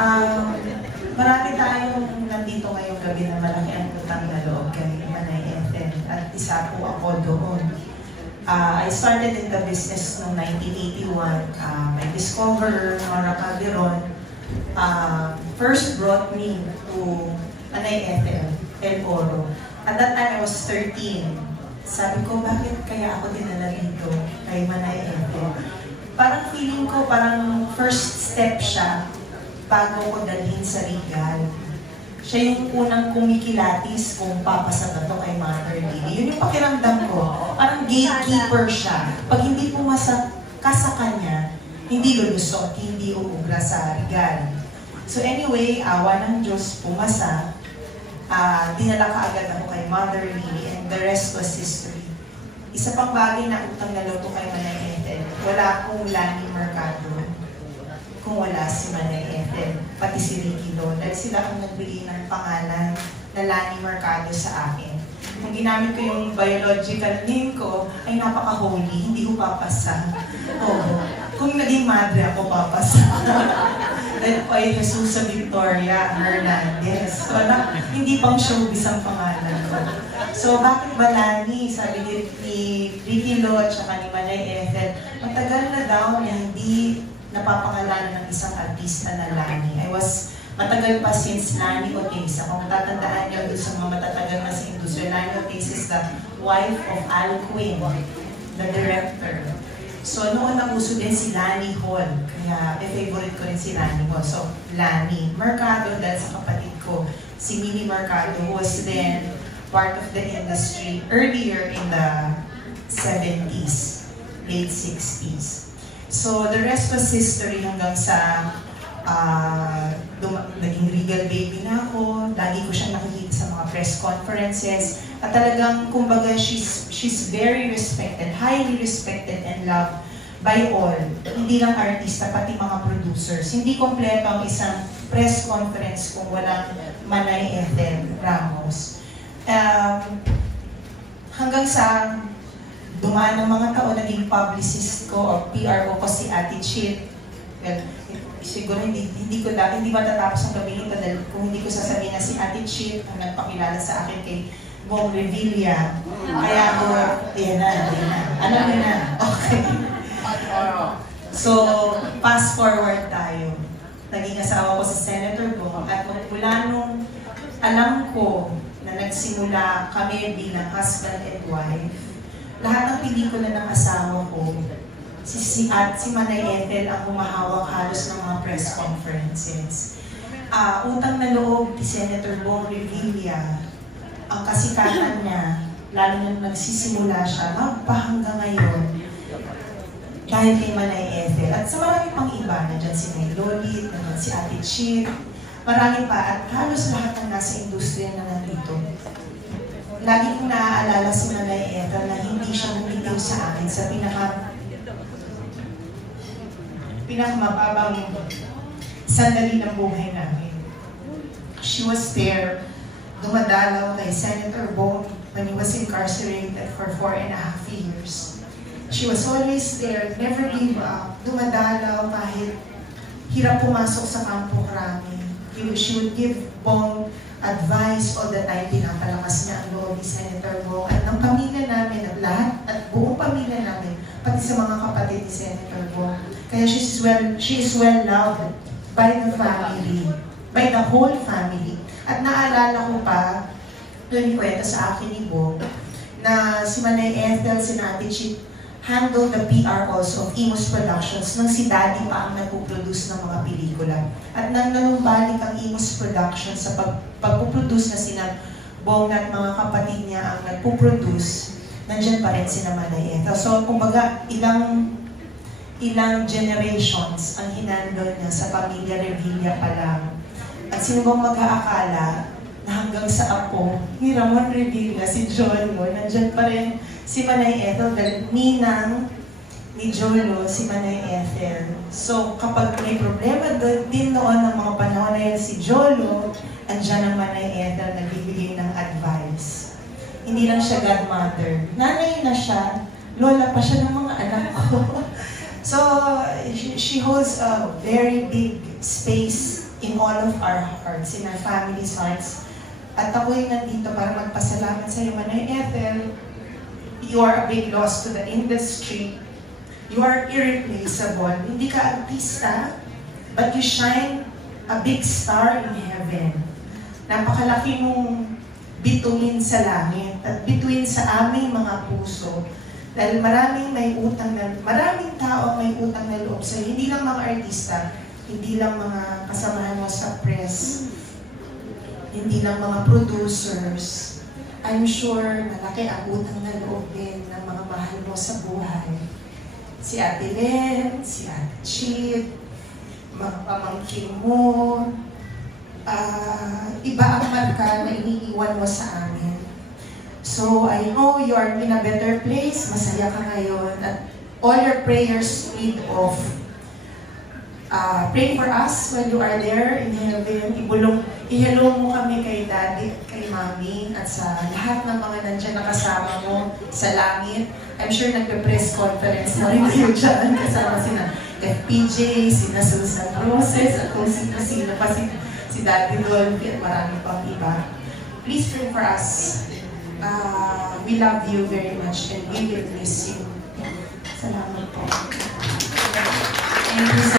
Um, Marami tayong nandito ngayong gabi na malaki ang utang na loob kay Manay Ethel at isa po ako doon. I started in the business noong 1981. My discoverer, Nora Calderon, first brought me to Manay Ethel, El Oro. At that time, I was 13. Sabi ko, bakit kaya ako dinala dito kay Manay Ethel? Parang feeling ko, parang first step siya bago ko dalhin sa Regal. Siya yung unang kumikilatis kung papasa ba to kay Mother Lily. Yun yung pakiramdam ko. Parang gatekeeper siya. Pag hindi pumasa ka sa kanya, hindi lulusot, hindi uugra sa Regal. So anyway, awa ng Diyos, pumasa. Dinala ka agad ako kay Mother Lily and the rest was history. Isa pang bagay na utang na loob ko kay Manay Ethel, wala akong Lani Mercado kung wala si Manay Ethel, pati si Ricky Lo. Dahil sila ang nagbigay ng pangalan na Lani Mercado sa akin. Kung ginamit ko yung biological name ko, ay napaka-holy, hindi ko papasa. Oo. Kung naging madre ako, papasa. Dahil ako ay Jesus Victoria Hernandez. So, hindi pang showbiz ang pangalan ko. So, bakit ba Lani? Sabi ni Ricky Lo at saka ni Manay Ethel, matagal na daw na hindi napapangalanan ng isang artista na Lani. Matagal pa since Lani Oteisa. Kung matatandaan niyo doon sa mga matatagal na sa industriya, Lani Oteisa is the wife of Al Quinn, the director. So noon nauso din si Lani Hall. Kaya favorite ko rin si Lani Hall. So Lani Mercado dahil sa kapatid ko, si Mini Mercado, who was then part of the industry earlier in the 70s, late 60s. So the rest was history hanggang sa naging Regal baby na ako. Lagi ko siya nakikita sa mga press conferences. At talagang, kumbaga, she's very respected, highly respected and loved by all. Hindi lang artista, pati mga producers. Hindi kompleto ang isang press conference kung walang Manay Ethel Ramos. Hanggang sa dumaan ng mga taon, naging publicist ko o PRO ko si Ate Chit. Well, siguro hindi matatapos ang gabi nito dahil kung hindi ko sasabihin na si Ate Chit ang nagpakilala sa akin kay Bong Revilla. Kaya ako, yan na. Alam mo na. Okay. So, fast forward tayo. Naging asawa ko si Senator Bong at mula nung alam ko na nagsimula kami bilang husband and wife, lahat ng pelikula ng asawa ko, si Manay Ethel ang humahawak halos ng mga press conferences. Utang na loob ni Senator Bong Revilla, ang kasikatan niya, lalo na nagsisimula siya, hanggang ngayon, dahil kay Manay Ethel. At sa marami pang iba, nandiyan si May Lolit, nandiyan si Ate Chit, marami pa, at halos lahat ng nasa industriya na nandito. Lagi kong naaalala si Manay Ethel na hindi siya bumitiw sa akin sa pinakamababang sandali ng buhay namin. She was there, dumadalaw kay Senator Bong when he was incarcerated for 4.5 years. She was always there, never give up, dumadalaw kahit hirap pumasok sa Campo Crame. She would give Bong advice all the time, pinapalakas niya ang loob ni Senator Bong at ng pamilya namin, at lahat, at buong pamilya namin, pati sa mga kapatid ni Senator Bong. Kaya she is well loved by the family, by the whole family. At naalala ko pa, doon kwento sa akin ni Bong, na si Manay Ethel, si Ate Chit, handle the PR also of Imus Productions nang si Daddy pa ang nagpo-produce ng mga pelikula. At nang nanumbalik ang Imus Productions sa pagpo-produce na sina Bong at mga kapatid niya ang nagpo-produce, nandyan pa rin sina Manay Ethel. So, kumbaga, ilang generations ang hinandol niya sa pamilya Revilla pa lang. At sino bang mag-aakala na hanggang sa apo ni Ramon Revilla, si Jolo, nandyan pa rin si Manay Ethel, dahil ninang ni Jolo, si Manay Ethel. So, kapag may problema din noon ng mga panahon na yan si Jolo, andyan ang Manay Ethel nagbibigay ng advice. Hindi lang siya godmother. Nanay na siya, lola pa siya ng mga anak ko. So, she holds a very big space in all of our hearts, in our families' hearts. At ako'y nandito para magpasalamat sa iyo, Manay Ethel. You are a big loss to the industry. You are irreplaceable. Hindi ka artista, but you shine a big star in heaven. Napakalaki mong bituin sa langit at bituin sa aming mga puso. Dahil maraming tao may utang na loob sa'yo. Hindi lang mga artista, hindi lang mga kasamahan mo sa press, hindi lang mga producers. I'm sure malaki ang utang na loob din ng mga mahal mo sa buhay. Si Ate Len, si Ate Chid, mga pamangkin mo, iba ang marka na iniiwan mo sa amin. So, I know you are in a better place, masaya ka ngayon, at all your prayers need of pray for us when you are there in heaven. Ihalong mo kami kay Daddy, kay Mami, at sa lahat ng mga nandiyan na kasama mo sa langit. I'm sure nagpe-press conference na rin kayo dyan, kasama sina FPJ, sina Susan Roses, at kung sino pa si Daddy Dolphy, at marami pang iba. Please pray for us. We love you very much and we will miss you. Salamat po. Thank you.